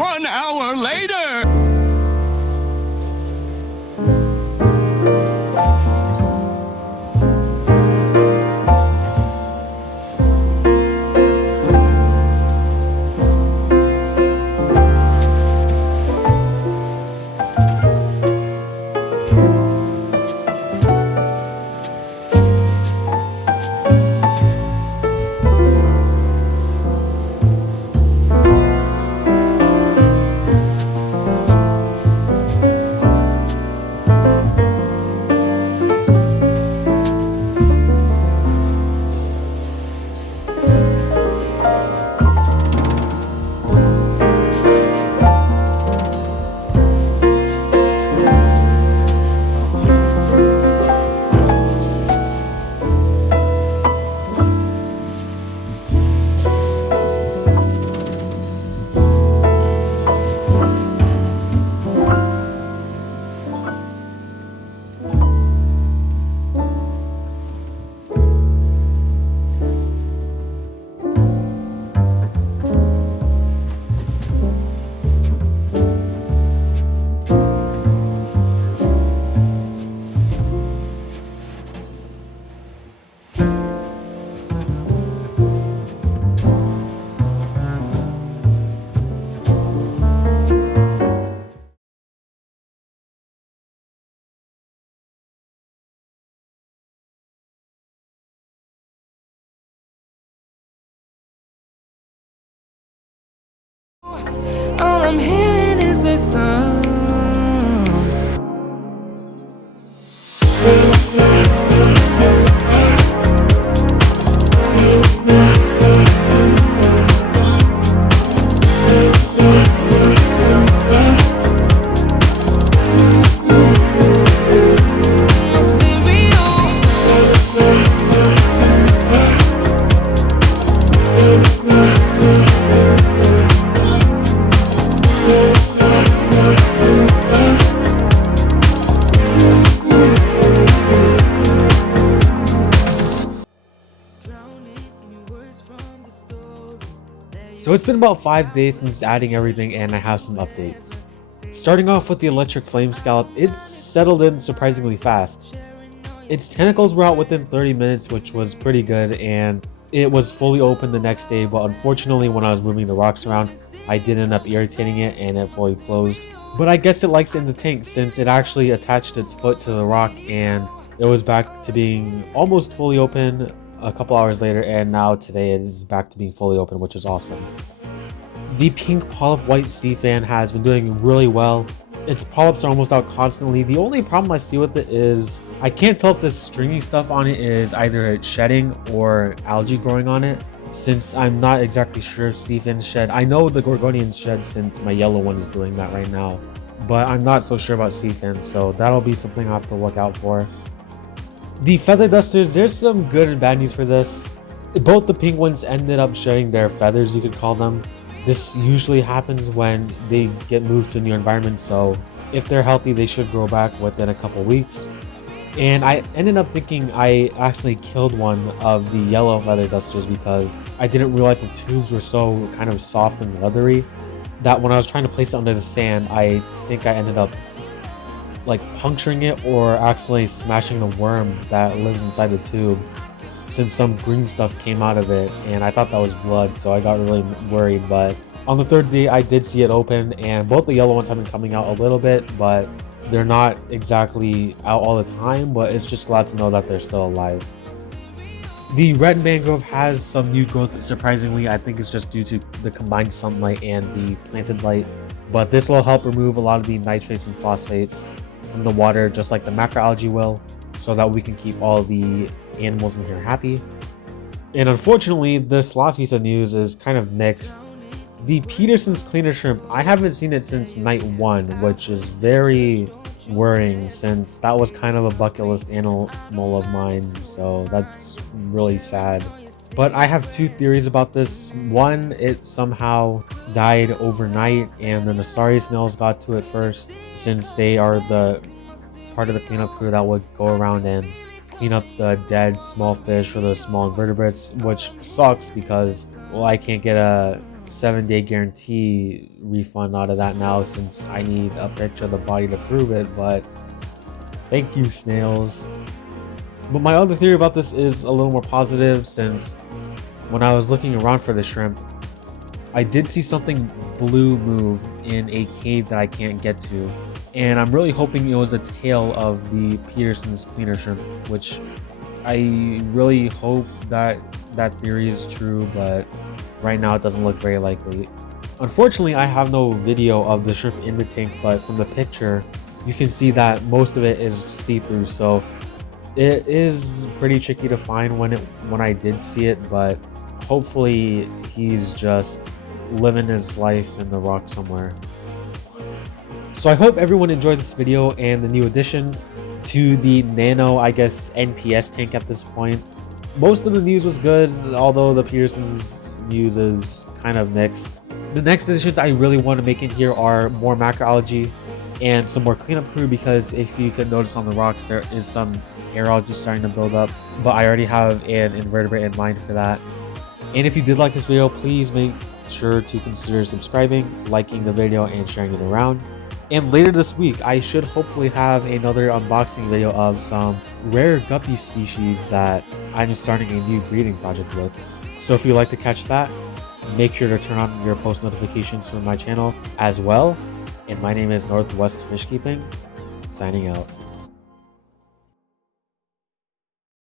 1 hour later! All I'm hearing is a song. So it's been about 5 days since adding everything, and I have some updates. Starting off with the electric flame scallop, it's settled in surprisingly fast. Its tentacles were out within 30 minutes, which was pretty good, and it was fully open the next day, but unfortunately when I was moving the rocks around, I did end up irritating it and it fully closed. But I guess it likes it in the tank since it actually attached its foot to the rock and it was back to being almost fully open a couple hours later, and now today it is back to being fully open, which is awesome. The pink polyp white sea fan has been doing really well. Its polyps are almost out constantly. The only problem I see with it is I can't tell if this stringy stuff on it is either it shedding or algae growing on it, since I'm not exactly sure if sea fins shed. I know the gorgonians shed since my yellow one is doing that right now, but I'm not so sure about sea fins, so that'll be something I have to look out for. The feather dusters, there's some good and bad news for this. Both the pink ones ended up shedding their feathers, you could call them. This usually happens when they get moved to a new environment, so if they're healthy, they should grow back within a couple weeks. And I ended up thinking I actually killed one of the yellow feather dusters because I didn't realize the tubes were so kind of soft and leathery that when I was trying to place it under the sand, I think I ended up like puncturing it or accidentally smashing the worm that lives inside the tube, since some green stuff came out of it and I thought that was blood, so I got really worried. But on the third day I did see it open, and both the yellow ones have been coming out a little bit, but they're not exactly out all the time, but it's just glad to know that they're still alive. The red mangrove has some new growth, surprisingly. I think it's just due to the combined sunlight and the planted light, but this will help remove a lot of the nitrates and phosphates from the water, just like the macroalgae will, so that we can keep all the animals in here happy. And unfortunately, this last piece of news is kind of mixed. The Peterson's cleaner shrimp, I haven't seen it since night 1, which is very worrying since that was kind of a bucket list animal of mine, so that's really sad. But I have 2 theories about this. One, it somehow died overnight and the Nassari snails got to it first, since they are the part of the cleanup crew that would go around and clean up the dead small fish or the small invertebrates, which sucks because, well, I can't get a 7-day guarantee refund out of that now, since I need a picture of the body to prove it, but thank you, snails. But my other theory about this is a little more positive, since when I was looking around for the shrimp, I did see something blue move in a cave that I can't get to, and I'm really hoping it was the tail of the Peterson's cleaner shrimp, which I really hope that that theory is true, but right now it doesn't look very likely. Unfortunately, I have no video of the shrimp in the tank, but from the picture you can see that most of it is see-through, so it is pretty tricky to find when I did see it, but hopefully he's just living his life in the rock somewhere. So I hope everyone enjoyed this video and the new additions to the Nano, I guess, NPS tank at this point. Most of the news was good, although the Peterson's news is kind of mixed. The next additions I really want to make in here are more macroalgae and some more cleanup crew, because if you could notice on the rocks, there is some air algae starting to build up, but I already have an invertebrate in mind for that. And if you did like this video, please make sure to consider subscribing, liking the video, and sharing it around. And later this week, I should hopefully have another unboxing video of some rare guppy species that I'm starting a new breeding project with. So if you'd like to catch that, make sure to turn on your post notifications for my channel as well. And my name is Northwest Fish Keeping, signing out.